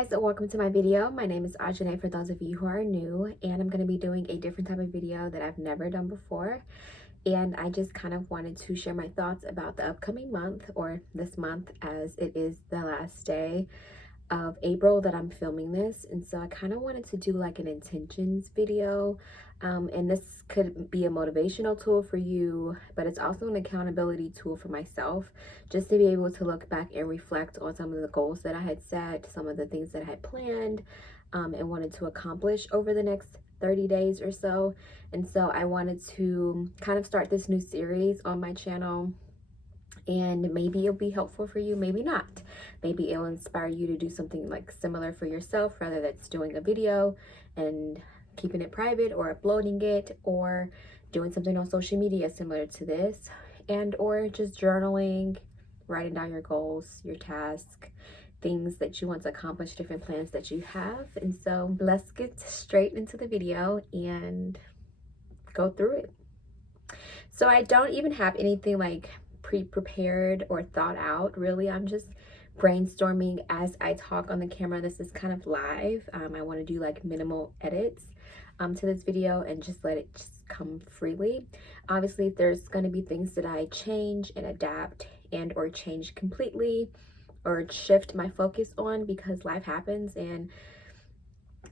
guys, welcome to my video. My name is Ajane for those of you who are new, and I'm going to be doing a different type of video that I've never done before. And I just kind of wanted to share my thoughts about the upcoming month, or this month, as it is the last day of April that I'm filming this. And so I kind of wanted to do like an intentions video, and this could be a motivational tool for you, but it's also an accountability tool for myself, just to be able to look back and reflect on some of the goals that I had set, some of the things that I had planned and wanted to accomplish over the next 30 days or so. And so I wanted to kind of start this new series on my channel, and maybe it'll be helpful for you, maybe not. Maybe it'll inspire you to do something like similar for yourself, rather that's doing a video and keeping it private, or uploading it, or doing something on social media similar to this, and or just journaling, writing down your goals, your task, things that you want to accomplish, different plans that you have. And so let's get straight into the video and go through it. So I don't even have anything like pre-prepared or thought out, really. I'm just brainstorming as I talk on the camera. This is kind of live. I want to do like minimal edits to this video and just let it just come freely. Obviously, there's going to be things that I change and adapt and or change completely or shift my focus on, because life happens and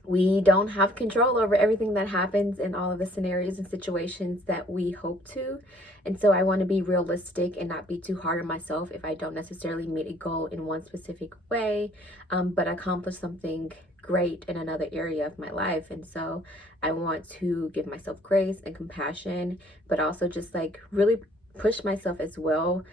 we don't have control over everything that happens in all of the scenarios and situations that we hope to. And so I want to be realistic and not be too hard on myself if I don't necessarily meet a goal in one specific way, but accomplish something great in another area of my life. And so I want to give myself grace and compassion, but also just like really push myself as well,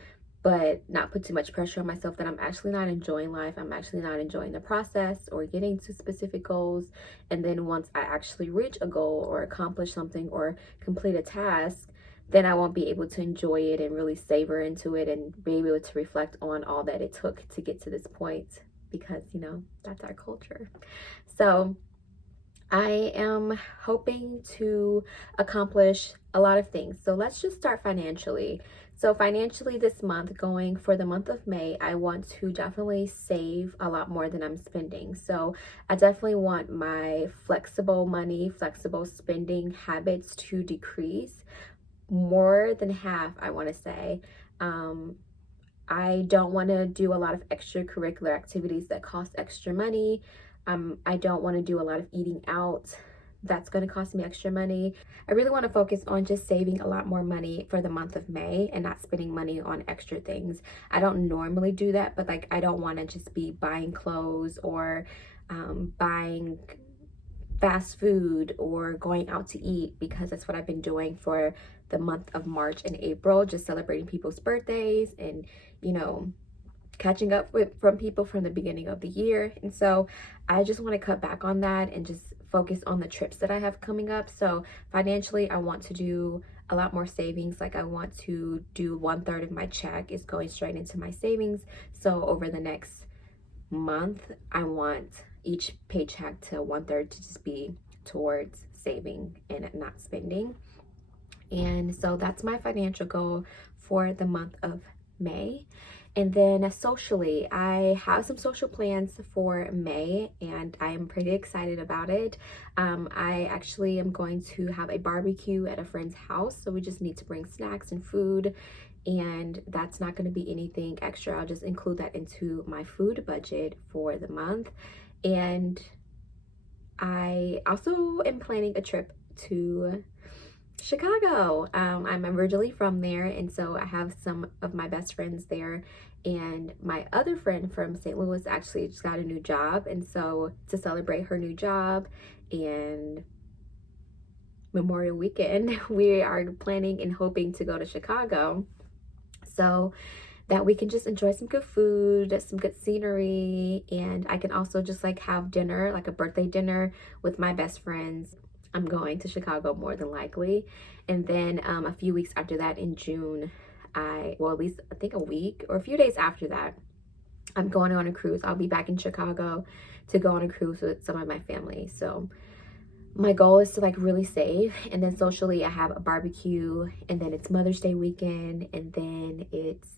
but not put too much pressure on myself that I'm actually not enjoying life. I'm actually not enjoying the process or getting to specific goals. And then once I actually reach a goal or accomplish something or complete a task, then I won't be able to enjoy it and really savor into it and be able to reflect on all that it took to get to this point, because, you know, that's our culture. So I am hoping to accomplish a lot of things. So let's just start financially. So financially this month, going for the month of May, I want to definitely save a lot more than I'm spending. So I definitely want my flexible money, flexible spending habits to decrease more than half, I want to say. I don't want to do a lot of extracurricular activities that cost extra money. I don't want to do a lot of eating out. That's going to cost me extra money. I really want to focus on just saving a lot more money for the month of May and not spending money on extra things. I don't normally do that, but like I don't want to just be buying clothes or buying fast food or going out to eat, because that's what I've been doing for the month of March and April, just celebrating people's birthdays and, you know, catching up from people from the beginning of the year. And so I just want to cut back on that and just focus on the trips that I have coming up. So financially, I want to do a lot more savings. Like I want to do 1/3 of my check is going straight into my savings. So over the next month, I want each paycheck to 1/3 to just be towards saving and not spending. And so that's my financial goal for the month of May. And then socially, I have some social plans for May and I am pretty excited about it. I actually am going to have a barbecue at a friend's house. So we just need to bring snacks and food, and that's not going to be anything extra. I'll just include that into my food budget for the month. And I also am planning a trip to Chicago. I'm originally from there, and so I have some of my best friends there, and my other friend from St. Louis actually just got a new job, and so to celebrate her new job and Memorial Weekend, we are planning and hoping to go to Chicago so that we can just enjoy some good food, some good scenery, and I can also just like have dinner, like a birthday dinner with my best friends. I'm going to Chicago more than likely. And then a few weeks after that in June, at least I think a week or a few days after that, I'm going on a cruise. I'll be back in Chicago to go on a cruise with some of my family. So my goal is to like really save. And then socially, I have a barbecue, and then it's Mother's Day weekend, and then it's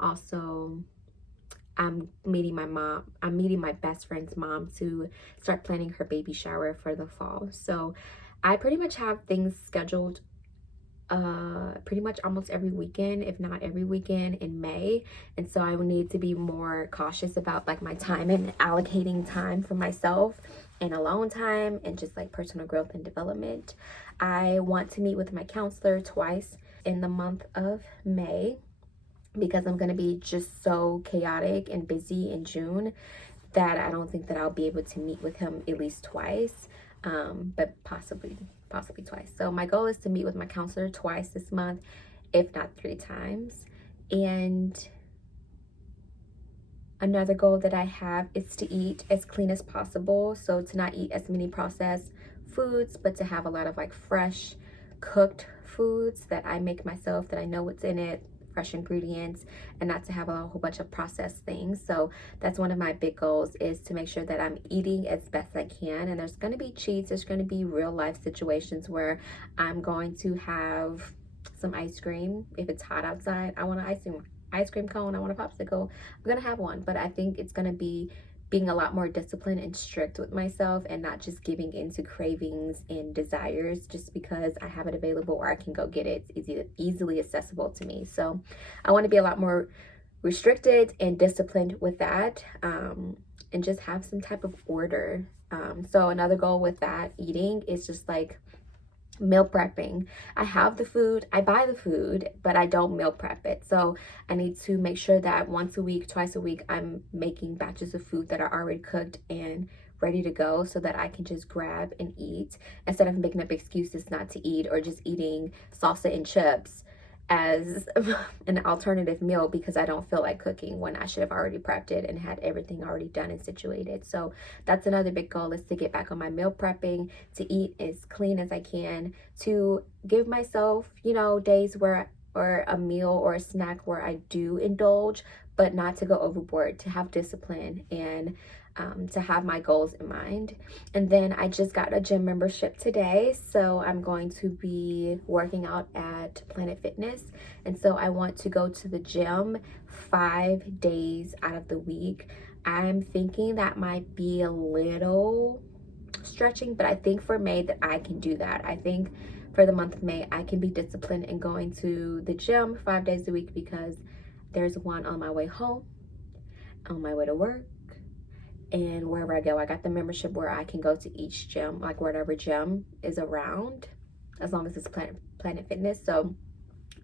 also I'm meeting my best friend's mom to start planning her baby shower for the fall. So I pretty much have things scheduled pretty much almost every weekend, if not every weekend in May. And so I will need to be more cautious about like my time and allocating time for myself and alone time and just like personal growth and development. I want to meet with my counselor twice in the month of May because I'm going to be just so chaotic and busy in June that I don't think that I'll be able to meet with him at least twice, but possibly twice. So my goal is to meet with my counselor twice this month, if not 3 times. And another goal that I have is to eat as clean as possible. So to not eat as many processed foods, but to have a lot of like fresh cooked foods that I make myself, that I know what's in it, fresh ingredients, and not to have a whole bunch of processed things. So that's one of my big goals, is to make sure that I'm eating as best I can. And there's going to be cheats, there's going to be real life situations where I'm going to have some ice cream. If it's hot outside, I want an ice cream cone, I want a popsicle, I'm gonna have one. But I think it's gonna be being a lot more disciplined and strict with myself and not just giving into cravings and desires just because I have it available or I can go get it. It's easily accessible to me. So I want to be a lot more restricted and disciplined with that, and just have some type of order. So another goal with that eating is just like meal prepping. I have the food, I buy the food, but I don't meal prep it. So I need to make sure that once a week, twice a week, I'm making batches of food that are already cooked and ready to go so that I can just grab and eat instead of making up excuses not to eat or just eating salsa and chips as an alternative meal because I don't feel like cooking when I should have already prepped it and had everything already done and situated. So that's another big goal, is to get back on my meal prepping, to eat as clean as I can, to give myself, days where, or a meal or a snack where I do indulge, but not to go overboard, to have discipline and to have my goals in mind. And then I just got a gym membership today, so I'm going to be working out at Planet Fitness. And so I want to go to the gym 5 days out of the week. I'm thinking that might be a little stretching, but I think for May that I can do that. I think for the month of May I can be disciplined in going to the gym 5 days a week because there's one on my way home, on my way to work, and wherever I go. I got the membership where I can go to each gym, like whatever gym is around, as long as it's Planet Fitness. So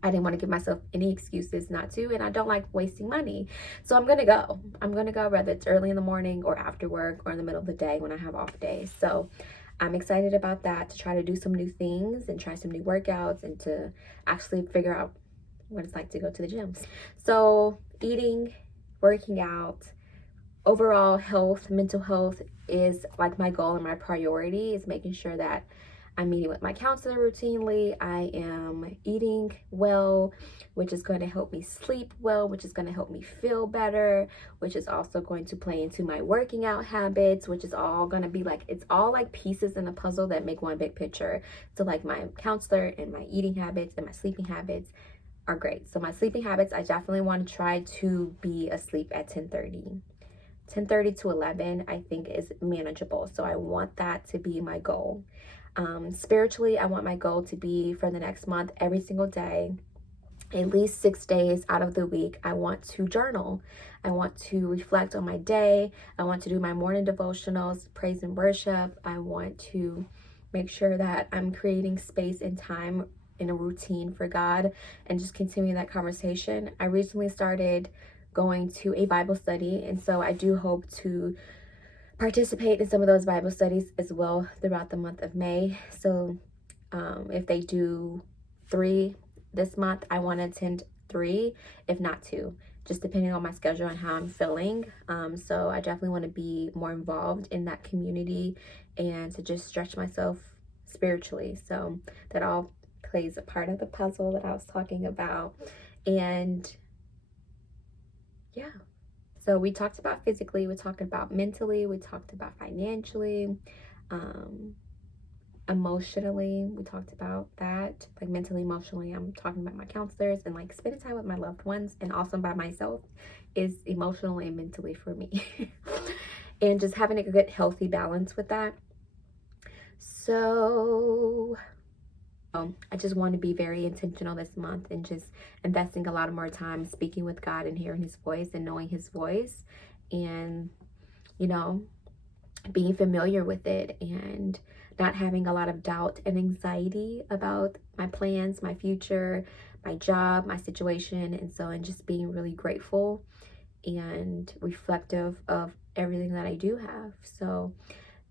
I didn't want to give myself any excuses not to, and I don't like wasting money. So I'm gonna go. Whether it's early in the morning or after work or in the middle of the day when I have off days. So I'm excited about that, to try to do some new things and try some new workouts and to actually figure out what it's like to go to the gym. So eating, working out, overall health, mental health is like my goal and my priority, is making sure that I'm meeting with my counselor routinely. I am eating well, which is going to help me sleep well, which is going to help me feel better, which is also going to play into my working out habits, which is all going to be like, it's all like pieces in a puzzle that make one big picture. So like my counselor and my eating habits and my sleeping habits are great. So my sleeping habits, I definitely want to try to be asleep at 10:30 to 11, I think is manageable. So I want that to be my goal. Spiritually, I want my goal to be for the next month, every single day, at least 6 days out of the week, I want to journal. I want to reflect on my day. I want to do my morning devotionals, praise and worship. I want to make sure that I'm creating space and time in a routine for God and just continuing that conversation. I recently started going to a Bible study, and so I do hope to participate in some of those Bible studies as well throughout the month of May. So if they do 3 this month, I want to attend 3, if not 2, just depending on my schedule and how I'm feeling. So I definitely want to be more involved in that community and to just stretch myself spiritually. So that all plays a part of the puzzle that I was talking about. And yeah. So we talked about physically, we talked about mentally, we talked about financially. emotionally, we talked about that, like mentally, emotionally. I'm talking about my counselors, and like spending time with my loved ones and also by myself is emotionally and mentally for me. And just having a good healthy balance with that. So I just want to be very intentional this month and just investing a lot of more time speaking with God and hearing his voice and knowing his voice, and you know, being familiar with it, and not having a lot of doubt and anxiety about my plans, my future, my job, my situation. And just being really grateful and reflective of everything that I do have. So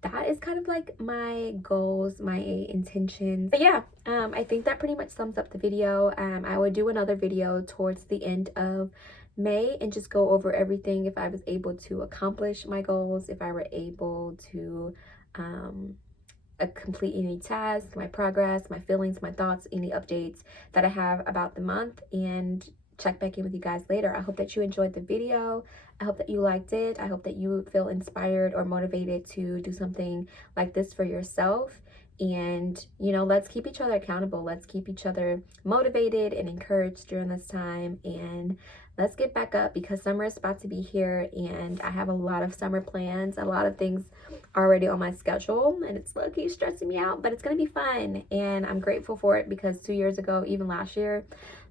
that is kind of like my goals, my intentions. But yeah, I think that pretty much sums up the video. I would do another video towards the end of May and just go over everything, if I was able to accomplish my goals, if I were able to complete any tasks, my progress, my feelings, my thoughts, any updates that I have about the month, and check back in with you guys later. I hope that you enjoyed the video. I hope that you liked it. I hope that you feel inspired or motivated to do something like this for yourself. And, you know, let's keep each other accountable. Let's keep each other motivated and encouraged during this time. And let's get back up, because summer is about to be here, and I have a lot of summer plans, a lot of things already on my schedule, and it's low-key stressing me out, but it's gonna be fun. And I'm grateful for it, because 2 years ago, even last year,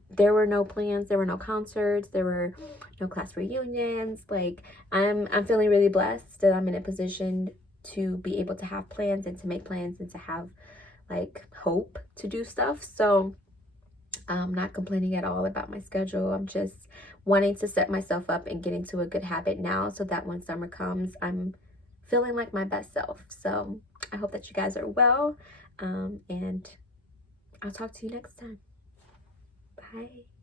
there were no plans, there were no concerts, there were no class reunions. Like, I'm feeling really blessed that I'm in a position to be able to have plans and to make plans and to have like hope to do stuff. So I'm not complaining at all about my schedule. I'm just wanting to set myself up and get into a good habit now, so that when summer comes, I'm feeling like my best self. So I hope that you guys are well, and I'll talk to you next time. Bye.